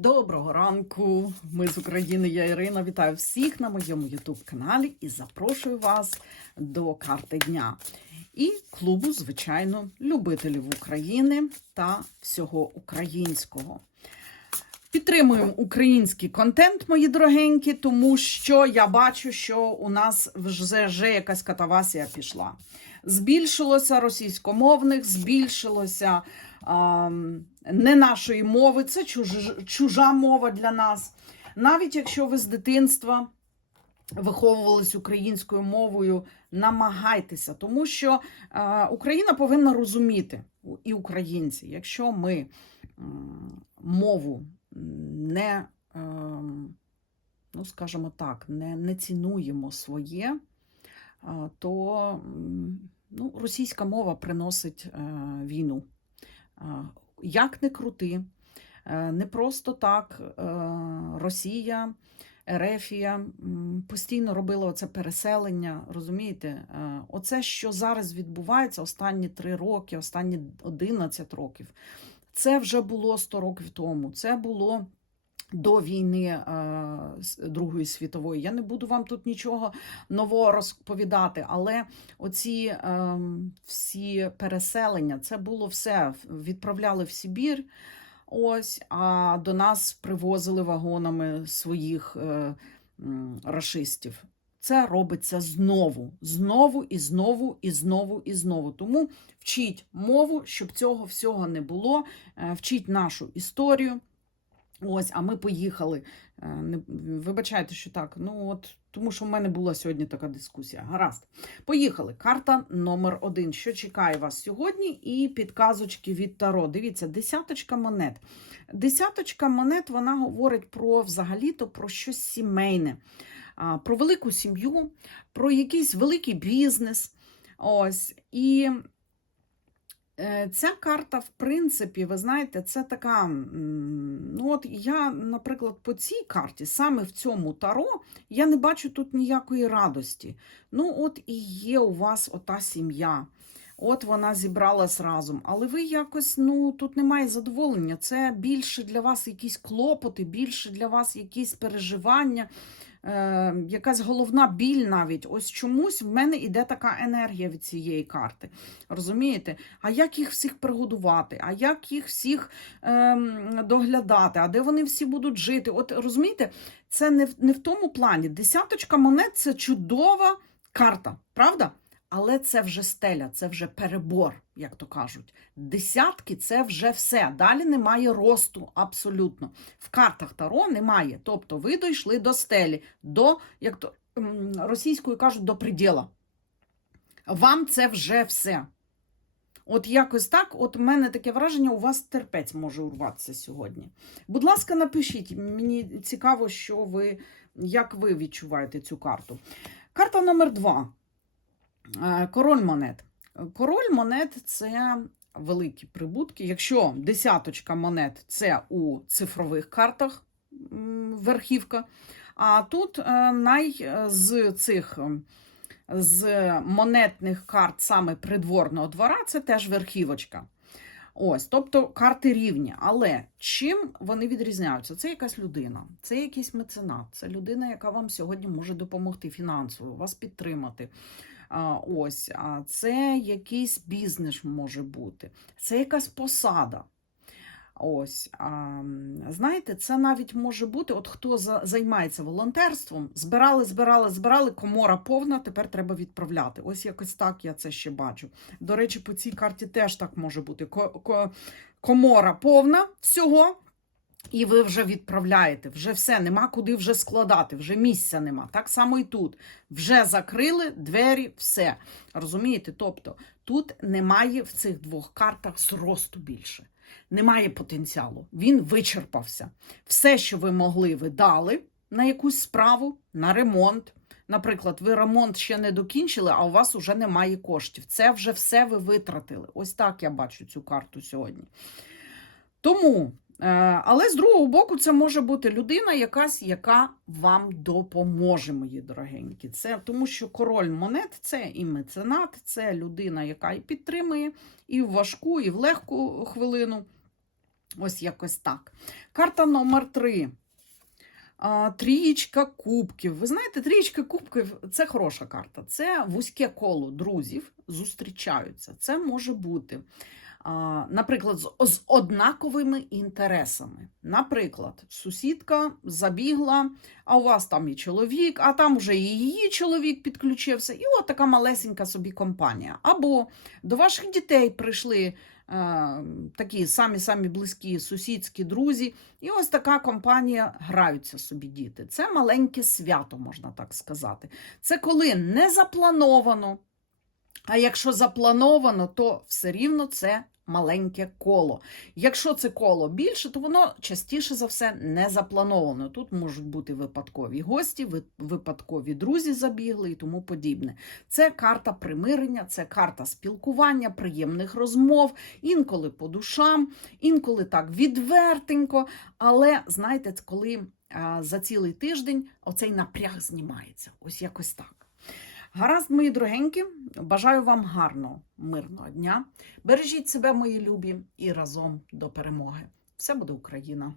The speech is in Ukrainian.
Доброго ранку! Ми з України, я Ірина. Вітаю всіх на моєму YouTube-каналі і запрошую вас до карти дня і клубу, звичайно, любителів України та всього українського. Підтримуємо український контент, мої дорогенькі, тому що я бачу, що у нас вже, якась катавасія пішла. Збільшилося російськомовних, збільшилося а, не нашої мови, це чуж, чужа мова для нас. Навіть якщо ви з дитинства виховувались українською мовою, намагайтеся, тому що Україна повинна розуміти і українці, якщо ми мову не, ем, ну скажімо так, не, не цінуємо своє, то ну, російська мова приносить е, війну. Як не крути, е, не просто так е, Росія, Ерефія постійно робила оце переселення, розумієте? Е, Оце, що зараз відбувається останні три роки, останні 11 років. Це вже було 100 років тому. Це було до війни е, Другої світової. Я не буду вам тут нічого нового розповідати, але оці е, всі переселення, це було все. Відправляли в Сибір. Ось, а до нас привозили вагонами своїх е, рашистів. Це робиться знову, знову і знову, і знову, і знову. Тому вчіть мову, щоб цього всього не було. Е, Вчіть нашу історію. Ось, а ми поїхали. Е, вибачайте, що так. Ну от тому що в мене була сьогодні така дискусія. Гаразд. Поїхали. Карта номер один. Що чекає вас сьогодні? І підказочки від Таро. Дивіться, десяточка монет. Десяточка монет вона говорить про взагалі-то про щось сімейне, про велику сім'ю, про якийсь великий бізнес. Ось. І Ця карта, в принципі, ви знаєте, це така. Ну, от я, наприклад, по цій карті, саме в цьому таро, я не бачу тут ніякої радості. Ну, от і є у вас ота сім'я. От вона зібралась разом. Але ви якось, ну, тут немає задоволення. Це більше для вас якісь клопоти, більше для вас якісь переживання, е, якась головна біль навіть. Ось чомусь в мене іде така енергія від цієї карти. Розумієте? А як їх всіх пригодувати? А як їх всіх ем, доглядати? А де вони всі будуть жити? От розумієте, це не в, не в тому плані. Десяточка монет це чудова карта, правда? Але це вже стеля, це вже перебор, як то кажуть. Десятки це вже все. Далі немає росту абсолютно. В картах Таро немає. Тобто ви дійшли до стелі, до, як то російською кажуть, до приділа. Вам це вже все. От якось так, от в мене таке враження, у вас терпець може урватися сьогодні. Будь ласка, напишіть, мені цікаво, що ви, як ви відчуваєте цю карту. Карта номер два. Е, Король монет. Король монет це великі прибутки. Якщо десяточка монет це у цифрових картах верхівка, а тут е, най з цих з монетних карт саме придворного двора це теж верхівочка. Ось, тобто карти рівні. Але чим вони відрізняються? Це якась людина, це якийсь меценат, це людина, яка вам сьогодні може допомогти фінансово, вас підтримати. Ось, це якийсь бізнес може бути, це якась посада. Ось, знаєте, це навіть може бути, от хто за, займається волонтерством, збирали, збирали, збирали, комора повна, тепер треба відправляти. Ось якось так я це ще бачу. До речі, по цій карті теж так може бути. Ко, ко, комора повна всього, і ви вже відправляєте. Вже все, нема куди вже складати, вже місця нема. Так само і тут. Вже закрили двері, все. Розумієте? Тобто тут немає в цих двох картах зросту більше. Немає потенціалу. Він вичерпався. Все, що ви могли, ви дали на якусь справу, на ремонт. Наприклад, ви ремонт ще не докінчили, а у вас вже немає коштів. Це вже все ви витратили. Ось так я бачу цю карту сьогодні. Тому, е, але з другого боку, це може бути людина, якась, яка вам допоможе, мої дорогенькі. Це тому, що король монет це і меценат, це людина, яка і підтримує і в важку, і в легку хвилину. Ось якось так. Карта номер 3. Трієчка кубків. Ви знаєте, трієчка кубків це хороша карта. Це вузьке коло друзів зустрічаються. Це може бути, наприклад, з, однаковими інтересами. Наприклад, сусідка забігла, а у вас там і чоловік, а там вже і її чоловік підключився, і от така малесенька собі компанія. Або до ваших дітей прийшли. е, Такі самі-самі близькі сусідські друзі, і ось така компанія граються собі діти. Це маленьке свято, можна так сказати. Це коли не заплановано, а якщо заплановано, то все рівно це маленьке коло. Якщо це коло більше, то воно частіше за все не заплановано. Тут можуть бути випадкові гості, випадкові друзі забігли і тому подібне. Це карта примирення, це карта спілкування, приємних розмов, інколи по душам, інколи так відвертенько. Але знаєте, коли за цілий тиждень оцей напряг знімається. Ось якось так. Гаразд, мої дорогенькі, бажаю вам гарного, мирного дня. Бережіть себе, мої любі, і разом до перемоги. Все буде Україна!